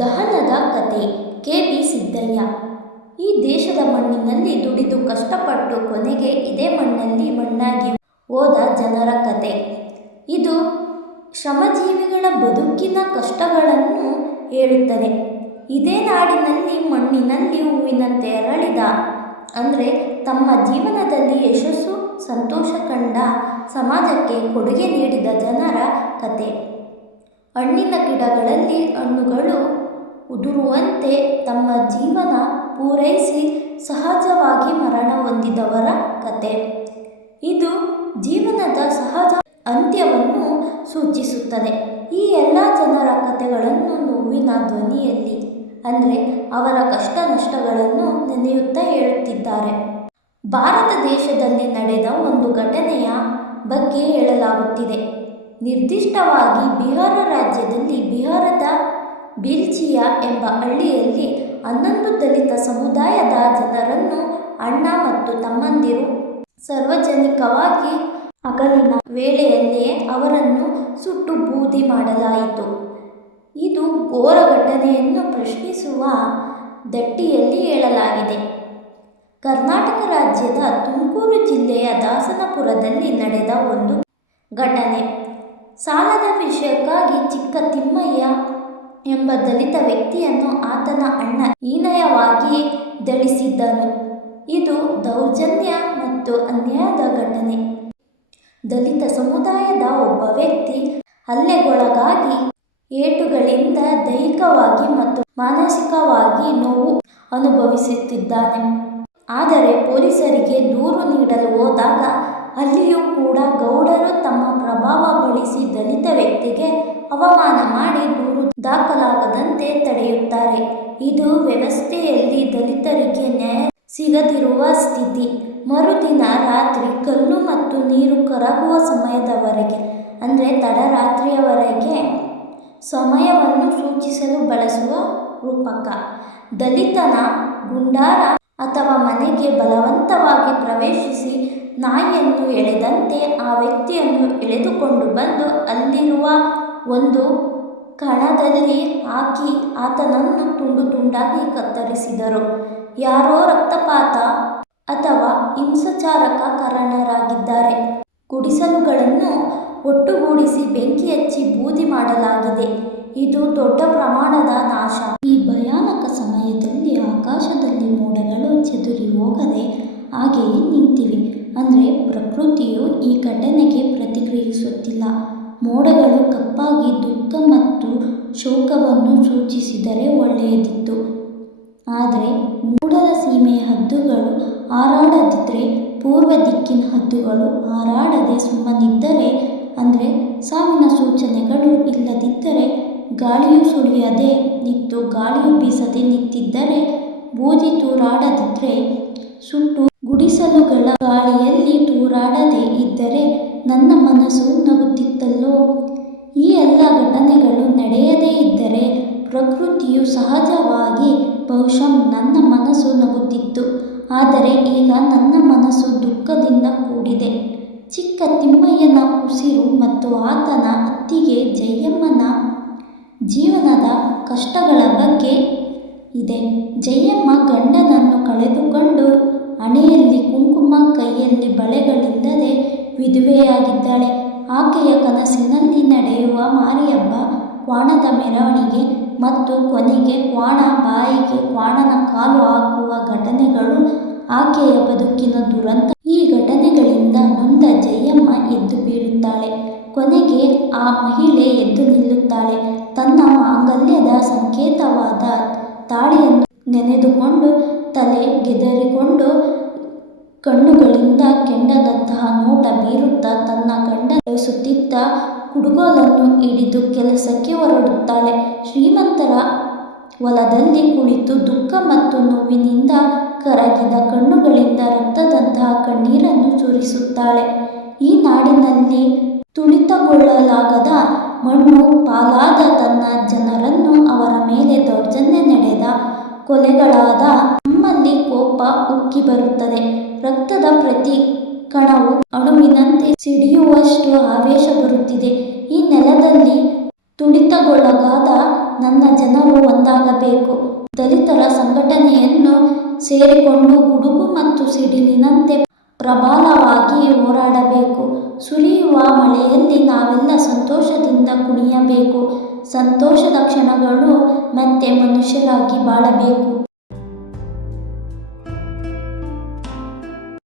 ದಹನದ ಕತೆ ಕೆ.ಬಿ. ಸಿದ್ದಯ್ಯ. ಈ ದೇಶದ ಮಣ್ಣಿನಲ್ಲಿ ದುಡಿದು ಕಷ್ಟಪಟ್ಟು ಕೊನೆಗೆ ಇದೇ ಮಣ್ಣಲ್ಲಿ ಮಣ್ಣಾಗಿ ಹೋದ ಜನರ ಕತೆ ಇದು. ಶ್ರಮಜೀವಿಗಳ ಬದುಕಿನ ಕಷ್ಟಗಳನ್ನು ಹೇಳುತ್ತದೆ. ಇದೇ ನಾಡಿನಲ್ಲಿ ಮಣ್ಣಿನಲ್ಲಿ ಹೂವಿನಂತೆ ಅರಳಿದ, ಅಂದರೆ ತಮ್ಮ ಜೀವನದಲ್ಲಿ ಯಶಸ್ಸು ಸಂತೋಷ ಕಂಡ, ಸಮಾಜಕ್ಕೆ ಕೊಡುಗೆ ನೀಡಿದ ಜನರ ಕತೆ. ಹಣ್ಣಿನ ಗಿಡಗಳಲ್ಲಿ ಹಣ್ಣುಗಳು ಉದುರುವಂತೆ ತಮ್ಮ ಜೀವನ ಪೂರೈಸಿ ಸಹಜವಾಗಿ ಮರಣ ಹೊಂದಿದವರ ಕತೆ. ಇದು ಜೀವನದ ಸಹಜ ಅಂತ್ಯವನ್ನು ಸೂಚಿಸುತ್ತದೆ. ಈ ಎಲ್ಲ ಜನರ ಕಥೆಗಳನ್ನು ನೋವಿನ ಧ್ವನಿಯಲ್ಲಿ, ಅಂದರೆ ಅವರ ಕಷ್ಟ ನಷ್ಟಗಳನ್ನು ನೆನೆಯುತ್ತಾ ಹೇಳುತ್ತಿದ್ದಾರೆ. ಭಾರತ ದೇಶದಲ್ಲಿ ನಡೆದ ಒಂದು ಘಟನೆಯ ಬಗ್ಗೆ ಹೇಳಲಾಗುತ್ತಿದೆ. ನಿರ್ದಿಷ್ಟವಾಗಿ ಬಿಹಾರ ರಾಜ್ಯದಲ್ಲಿ ಬಿಹಾರದ ಬಿಲ್ಚಿಯಾ ಎಂಬ ಹಳ್ಳಿಯಲ್ಲಿ 11 ದಲಿತ ಸಮುದಾಯದ ಜನರನ್ನು ಅಣ್ಣ ಮತ್ತು ತಮ್ಮಂದಿರು ಸಾರ್ವಜನಿಕವಾಗಿ ಹಗಲಿನ ವೇಳೆಯಲ್ಲಿಯೇ ಅವರನ್ನು ಸುಟ್ಟು ಬೂದಿ ಮಾಡಲಾಯಿತು. ಇದು ಘೋರ ಘಟನೆಯನ್ನು ಪ್ರಶ್ನಿಸುವ ದಟ್ಟಿಯಲ್ಲಿ ಹೇಳಲಾಗಿದೆ. ಕರ್ನಾಟಕ ರಾಜ್ಯದ ತುಮಕೂರು ಜಿಲ್ಲೆಯ ದಾಸನಪುರದಲ್ಲಿ ನಡೆದ ಒಂದು ಘಟನೆ. ಸಾಲದ ವಿಷಯಕ್ಕಾಗಿ ಚಿಕ್ಕ ತಿಮ್ಮಯ್ಯ ಎಂಬ ದಲಿತ ವ್ಯಕ್ತಿಯನ್ನು ಆತನ ಅಣ್ಣ ಹೀನಾಯವಾಗಿ ಥಳಿಸಿದ್ದನು. ಇದು ದೌರ್ಜನ್ಯ ಮತ್ತು ಅನ್ಯಾಯದ ಘಟನೆ. ದಲಿತ ಸಮುದಾಯದ ಒಬ್ಬ ವ್ಯಕ್ತಿ ಹಲ್ಲೆಗೊಳಗಾಗಿ ಏಟುಗಳಿಂದ ದೈಹಿಕವಾಗಿ ಮತ್ತು ಮಾನಸಿಕವಾಗಿ ನೋವು ಅನುಭವಿಸುತ್ತಿದ್ದಾನೆ. ಆದರೆ ಪೊಲೀಸರಿಗೆ ದೂರು ನೀಡಲು ಹೋದಾಗ ಅಲ್ಲಿಯೂ ಕೂಡ ಗೌಡರು ತಮ್ಮ ಪ್ರಭಾವ ಬಳಸಿ ದಲಿತ ವ್ಯಕ್ತಿಗೆ ಅವಮಾನ ಮಾಡಿ ದೂರು ದಾಖಲಾಗದಂತೆ ತಡೆಯುತ್ತಾರೆ. ಇದು ವ್ಯವಸ್ಥೆಯಲ್ಲಿ ದಲಿತರಿಗೆ ನ್ಯಾಯ ಸಿಗದಿರುವ ಸ್ಥಿತಿ. ಮರುದಿನ ರಾತ್ರಿ ಕಲ್ಲು ಮತ್ತು ನೀರು ಕರಗುವ ಸಮಯದವರೆಗೆ, ಅಂದರೆ ತಡರಾತ್ರಿಯವರೆಗೆ ಸಮಯವನ್ನು ಸೂಚಿಸಲು ಬಳಸುವ ರೂಪಕ. ದಲಿತನ ಗುಂಡಾರ ಅಥವಾ ಮನೆಗೆ ಬಲವಂತವಾಗಿ ಪ್ರವೇಶಿಸಿ ನಾಯಿಯನ್ನು ಎಳೆದಂತೆ ಆ ವ್ಯಕ್ತಿಯನ್ನು ಎಳೆದುಕೊಂಡು ಬಂದು ಅಲ್ಲಿರುವ ಒಂದು ಕಣದಲ್ಲಿ ಹಾಕಿ ಆತನನ್ನು ತುಂಡು ತುಂಡಾಗಿ ಕತ್ತರಿಸಿದರು. ಯಾರೋ ರಕ್ತಪಾತ ಅಥವಾ ಹಿಂಸಾಚಾರಕ್ಕೆ ಕಾರಣರಾಗಿದ್ದಾರೆ. ಗುಡಿಸಲುಗಳನ್ನು ಒಟ್ಟುಗೂಡಿಸಿ ಬೆಂಕಿ ಹಚ್ಚಿ ಬೂದಿ ಮಾಡಲಾಗಿದೆ. ಇದು ದೊಡ್ಡ ಪ್ರಮಾಣದ ನಾಶ. ಈ ಭಯಾನಕ ಸಮಯದಲ್ಲಿ ಆಕಾಶದಲ್ಲಿ ಮೋಡಗಳು ಚದುರಿ ಹೋಗದೆ ಹಾಗೆಯೇ ನಿಂತಿವೆ. ಅಂದರೆ ಪ್ರಕೃತಿಯು ಈ ಘಟನೆಗೆ ಪ್ರತಿಕ್ರಿಯಿಸುತ್ತಿಲ್ಲ. ಮೋಡಗಳು ಕಪ್ಪಾಗಿ ದುಃಖ ಮತ್ತು ಶೋಕವನ್ನು ಸೂಚಿಸಿದರೆ ಒಳ್ಳೆಯದಿತ್ತು. ಆದರೆ ಮೂಡಲ ಸೀಮೆಯ ಹದ್ದುಗಳು ಹಾರಾಡದಿದ್ದರೆ, ಪೂರ್ವ ದಿಕ್ಕಿನ ಹದ್ದುಗಳು ಹಾರಾಡದೆ ಸುಮ್ಮನಿದ್ದರೆ, ಅಂದರೆ ಸಾವಿನ ಸೂಚನೆಗಳು ಇಲ್ಲದಿದ್ದರೆ, ಗಾಳಿಯು ಸುಳಿಯದೆ ನಿಂತು ಗಾಳಿಯು ಬೀಸದೆ ನಿಂತಿದ್ದರೆ, ಬೂದಿ ತೂರಾಡದಿದ್ದರೆ, ಸುಟ್ಟು ಗುಡಿಸಲುಗಳ ಗಾಳಿಯಲ್ಲಿ ತೂರಾಡದೆ ಇದ್ದರೆ ನನ್ನ ಮನಸ್ಸು ನಗುತ್ತಿತ್ತಲ್ಲೋ. ಈ ಎಲ್ಲ ಘಟನೆಗಳು ನಡೆಯದೇ ಇದ್ದರೆ ಪ್ರಕೃತಿಯು ಸಹಜವಾಗಿ ಬಹುಶಃ ನನ್ನ ಮನಸ್ಸು ನಗುತ್ತಿತ್ತು. ಆದರೆ ಈಗ ನನ್ನ ಮನಸ್ಸು ದುಃಖದಿಂದ ಕೂಡಿದೆ. ಚಿಕ್ಕ ತಿಮ್ಮಯ್ಯನ ಉಸಿರು ಮತ್ತು ಆತನ ಅತ್ತಿಗೆ ಜಯಮ್ಮನ ಜೀವನದ ಕಷ್ಟಗಳ ಬಗ್ಗೆ ಇದೆ. ಜಯಮ್ಮ ಗಂಡನನ್ನು ಕಳೆದುಕೊಂಡು ಹಣೆಯಲ್ಲಿ ಕುಂಕುಮ, ಕೈಯಲ್ಲಿ ಬಳೆಗಳಿಲ್ಲದೆ ವಿಧವೆಯಾಗಿದ್ದಾಳೆ. ಆಕೆಯ ಕನಸಿನಲ್ಲಿ ನಡೆಯುವ ಮಾರಿಹಬ್ಬ, ಕ್ವಾಣದ ಮೆರವಣಿಗೆ ಮತ್ತು ಕೊನೆಗೆ ಕ್ವಾಣ ಬಾಯಿಗೆ ಕ್ವಾಣನ ಕಾಲು ಹಾಕುವ ಘಟನೆಗಳು ಆಕೆಯ ಬದುಕಿನ ದುರಂತ. ಈ ಘಟನೆಗಳಿಂದ ನೊಂದ ಜಯಮ್ಮ ಎದ್ದು ಬೀಳುತ್ತಾಳೆ. ಕೊನೆಗೆ ಆ ಮಹಿಳೆ ಎದ್ದು ನಿಲ್ಲುತ್ತಾಳೆ. ತನ್ನ ಮಾಂಗಲ್ಯದ ಸಂಕೇತವಾದ ತಾಳಿಯನ್ನು ನೆನೆದುಕೊಂಡು ತಲೆ ಗೆದರಿಕೊಂಡು ಕಣ್ಣುಗಳಿಂದ ಕೆಂಡದಂತಹ ನೋಟ ಬೀರುತ್ತಾ ತನ್ನ ಗಂಡ ಬಳಸುತ್ತಿದ್ದ ಕುಡುಗೋಲನ್ನು ಹಿಡಿದು ಕೆಲಸಕ್ಕೆ ಹೊರಡುತ್ತಾಳೆ. ಶ್ರೀಮಂತರ ಹೊಲದಲ್ಲಿ ಕುಳಿತು ದುಃಖ ಮತ್ತು ನೋವಿನಿಂದ ಕರಗಿದ ಕಣ್ಣುಗಳಿಂದ ರಕ್ತದಂತಹ ಕಣ್ಣೀರನ್ನು ಸುರಿಸುತ್ತಾಳೆ. ಈ ನಾಡಿನಲ್ಲಿ ತುಳಿತಗೊಳ್ಳಲಾಗದ ಮಣ್ಣು ಪಾಲಾದ ತನ್ನ ಜನರನ್ನು, ಅವರ ಮೇಲೆ ದೌರ್ಜನ್ಯ ನಡೆದ, ಕೊಲೆಗಳಾದ ನಮ್ಮಲ್ಲಿ ಕೋಪ ಉಕ್ಕಿ ಬರುತ್ತದೆ. ರಕ್ತದ ಪ್ರತಿ ಕಣವು ಅಣುವಿನಂತೆ ಸಿಡಿಯುವಷ್ಟು ಆವೇಶ ಬರುತ್ತಿದೆ. ಈ ನೆಲದಲ್ಲಿ ತುಳಿತಗೊಳಗಾದ ನನ್ನ ಜನರು ಒಂದಾಗಬೇಕು. ದಲಿತರ ಸಂಘಟನೆಯನ್ನು ಸೇರಿಕೊಂಡು ಗುಡುಗು ಮತ್ತು ಸಿಡಿಲಿನಂತೆ ಪ್ರಬಲವಾಗಿ ಹೋರಾಡಬೇಕು. ಸುರಿಯುವ ಮಳೆಯಲ್ಲಿ ನಾವೆಲ್ಲ ಸಂತೋಷದಿಂದ ಕುಣಿಯಬೇಕು. ಸಂತೋಷದ ಕ್ಷಣಗಳು ಮತ್ತೆ ಮನುಷ್ಯರಾಗಿ ಬಾಳಬೇಕು.